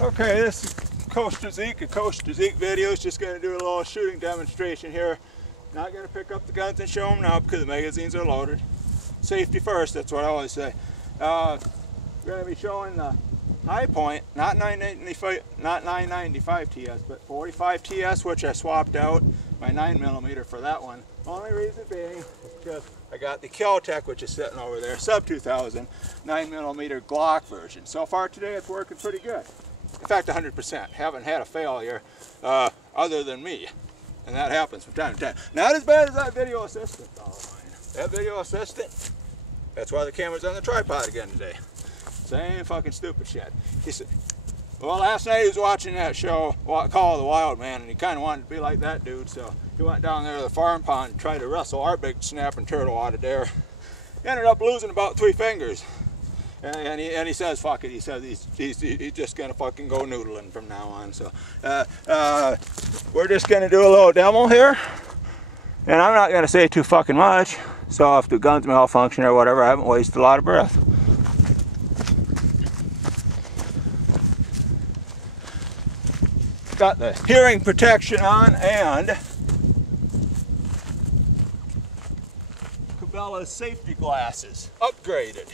Okay, this is Coaster Zeke. A Coaster Zeke video is just going to do a little shooting demonstration here. Not going to pick up the guns and show them now because the magazines are loaded. Safety first, that's what I always say. We're going to be showing the high point, not 995 TS, but 45 TS, which I swapped out my 9mm for that one. Only reason being is because I got the Kel Tec, which is sitting over there, sub 2000, 9mm Glock version. So far today it's working pretty good. In fact, 100%. Haven't had a failure other than me. And that happens from time to time. Not as bad as that video assistant, though. That video assistant, that's why the camera's on the tripod again today. Same fucking stupid shit. He said, well, last night he was watching that show, Call of the Wild Man, and he kind of wanted to be like that dude, so he went down there to the farm pond and tried to wrestle our big snapping turtle out of there. He ended up losing about 3 fingers. And he says, fuck it, he says he's just gonna fucking go noodling from now on. So we're just gonna do a little demo here. And I'm not gonna say too fucking much. So if the guns malfunction or whatever, I haven't wasted a lot of breath. Got the hearing protection on and Cabela's safety glasses, upgraded.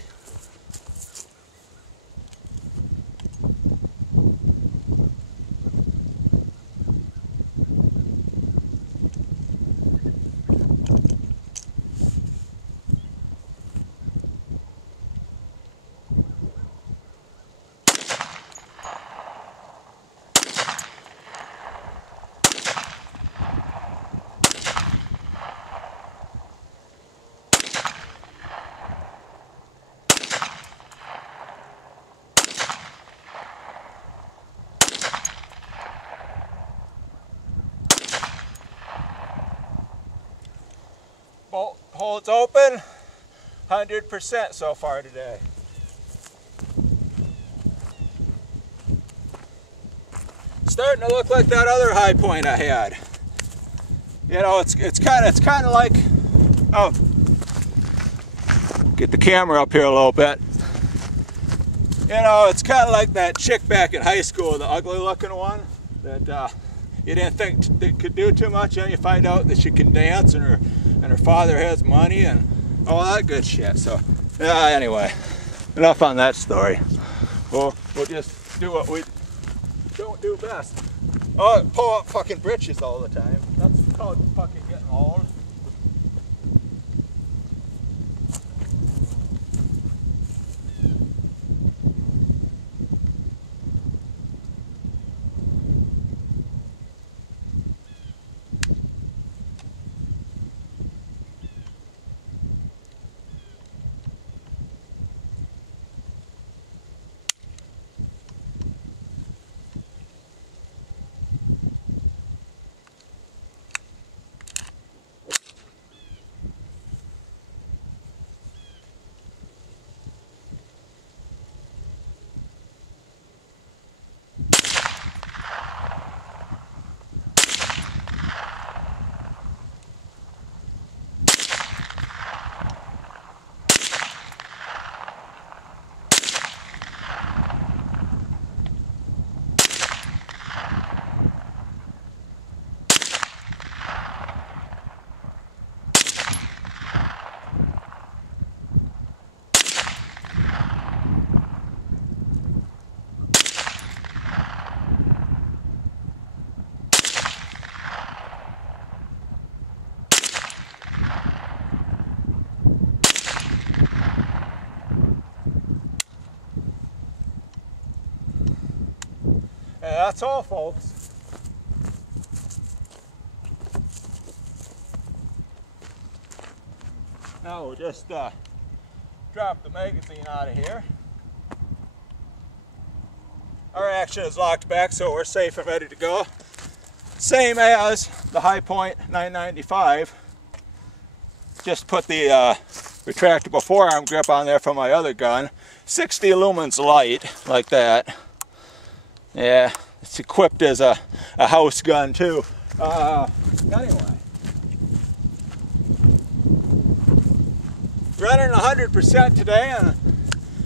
Bolt holds open, 100% so far today. Starting to look like that other high point I had. You know, it's kind of like, oh, get the camera up here a little bit. You know, it's kind of like that chick back in high school, the ugly looking one that you didn't think that could do too much, and you find out that she can dance and her father has money and all that good shit. So anyway, enough on that story. We'll just do what we don't do best. Oh, pull up fucking britches all the time. That's called fucking getting old. That's all, folks. Now we'll just drop the magazine out of here. Our action is locked back, so we're safe and ready to go. Same as the high point 995. Just put the retractable forearm grip on there from my other gun. 60 lumens light, like that. Yeah, it's equipped as a house gun too. Anyway, running 100% today, and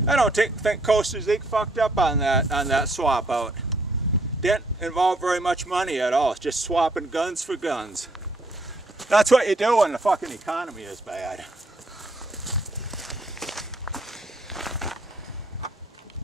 I don't think Coaster Zeke fucked up on that swap out. didn't involve very much money at all. It's just swapping guns for guns. That's what you do when the fucking economy is bad.